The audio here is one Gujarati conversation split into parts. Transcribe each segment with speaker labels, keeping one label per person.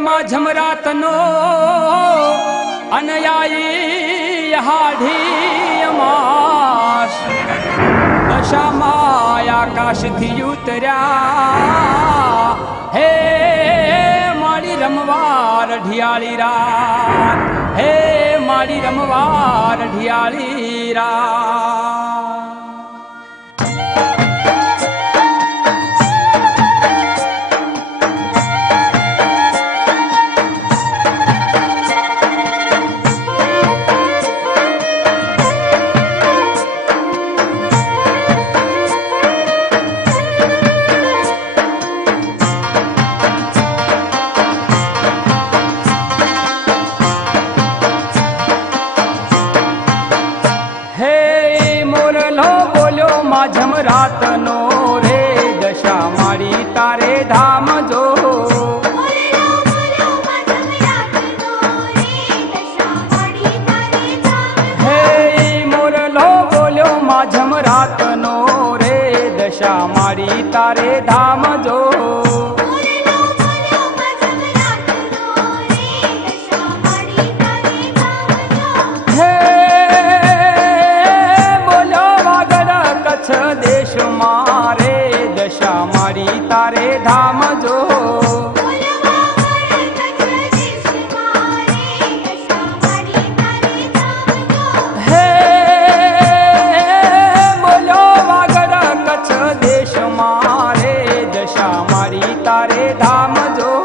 Speaker 1: માં ઝમરાતનો અનયાયી હાઢી અમાસ. દશામાં આકાશથી ઉતર્યા. હે મારી રમવાર ઢિયાળી રાત. હે મારી રમવાર ઢિયાળી રાત. हमारे धाम તારે ધામ જો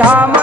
Speaker 1: ধাম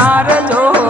Speaker 1: તારજો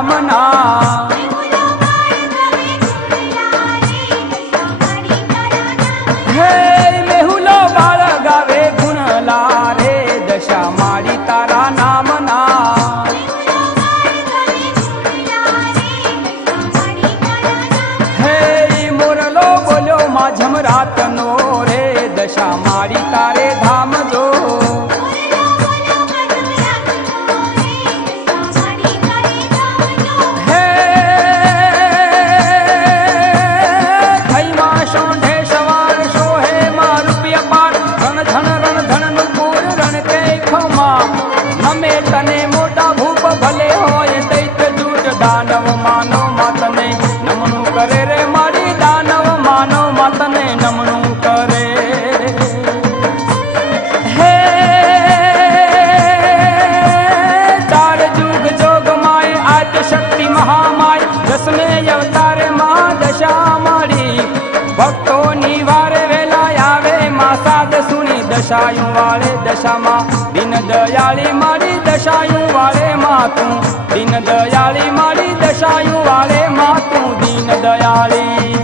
Speaker 1: નમણું કરે. હે, તાર જુગ જોગમાય આદ્ય શક્તિ મહામાય, દસમે અવતારે મા દશા મારી ભક્તોની વારે વેલા આવે, મા સાદ સુની દશાયું વાળે દશામાં. દિન દયાળી મારી દશાયું વાળે માતું દિન દયાળી મારી દશાયું વાળે દયાળી